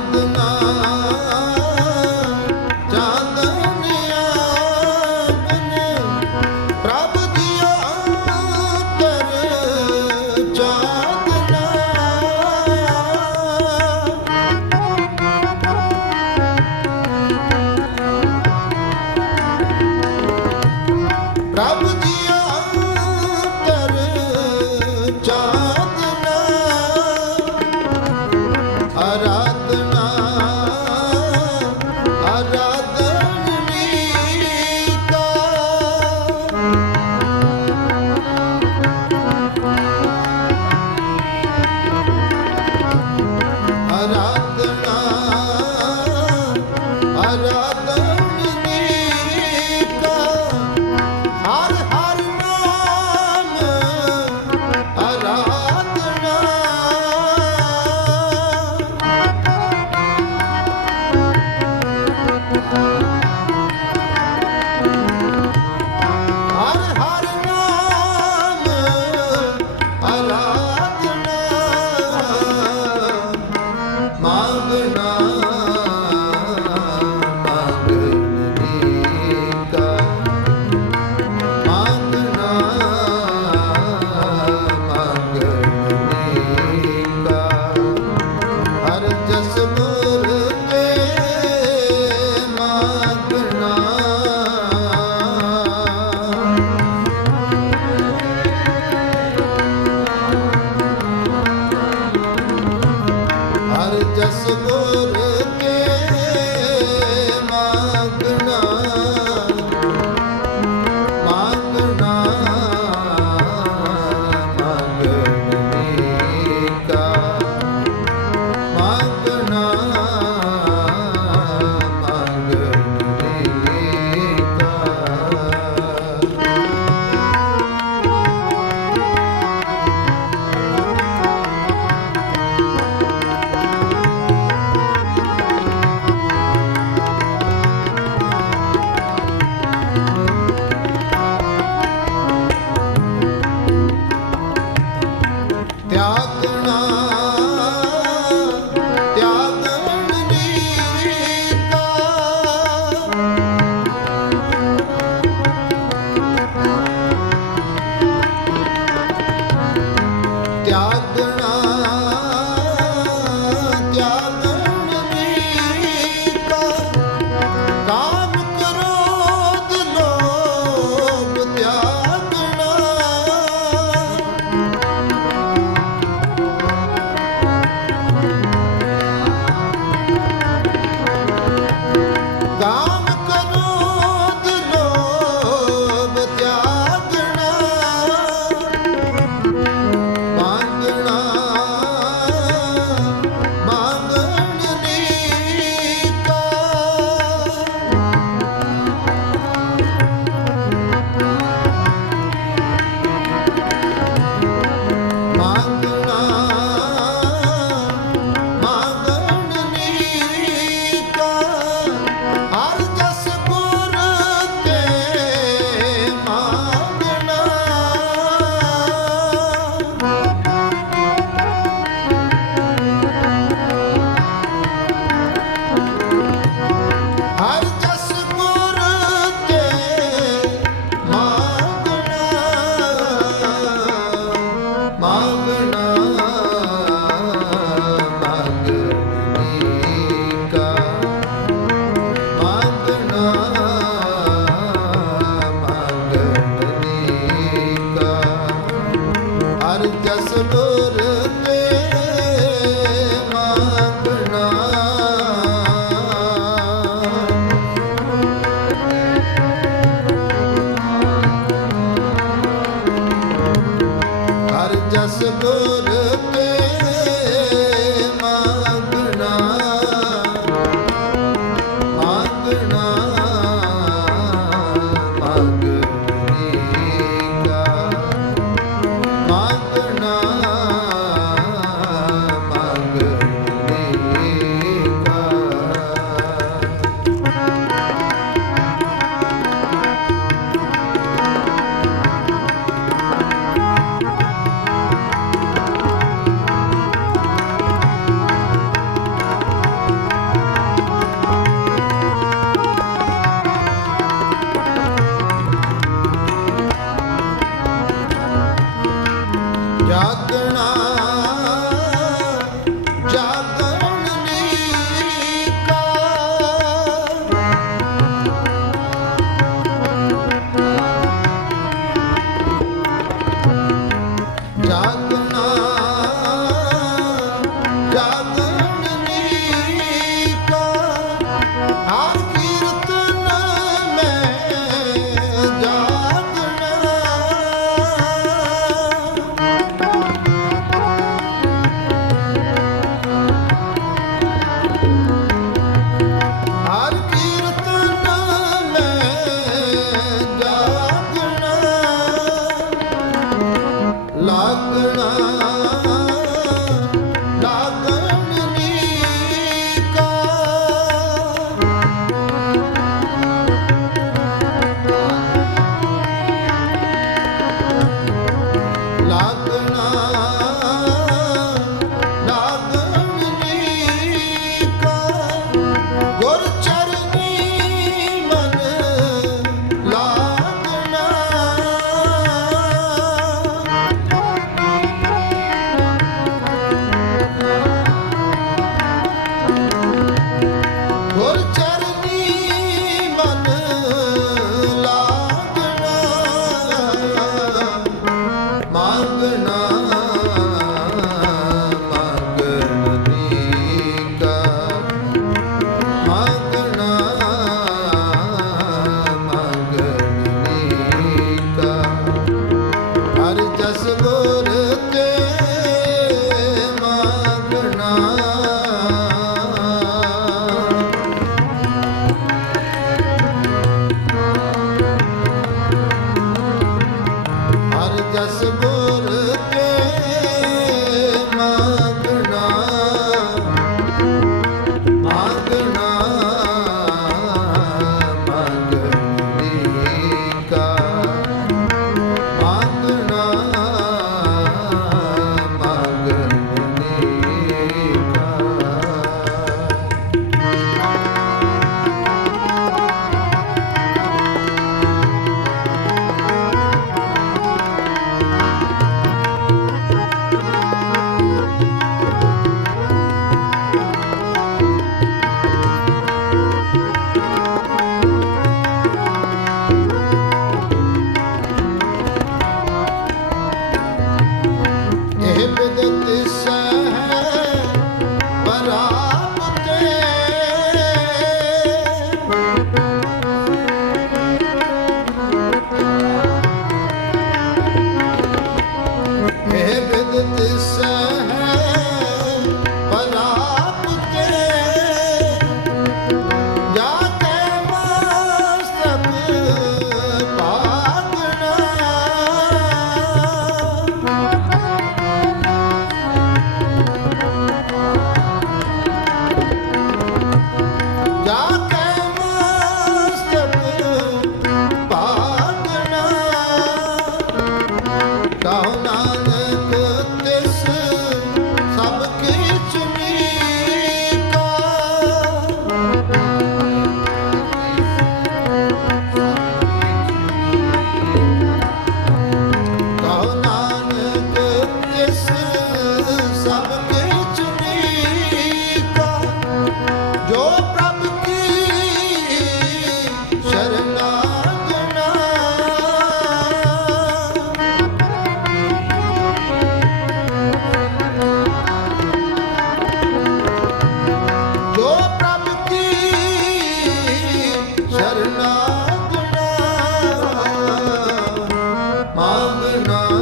ਚਾਂਦਨਾ love. God.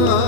না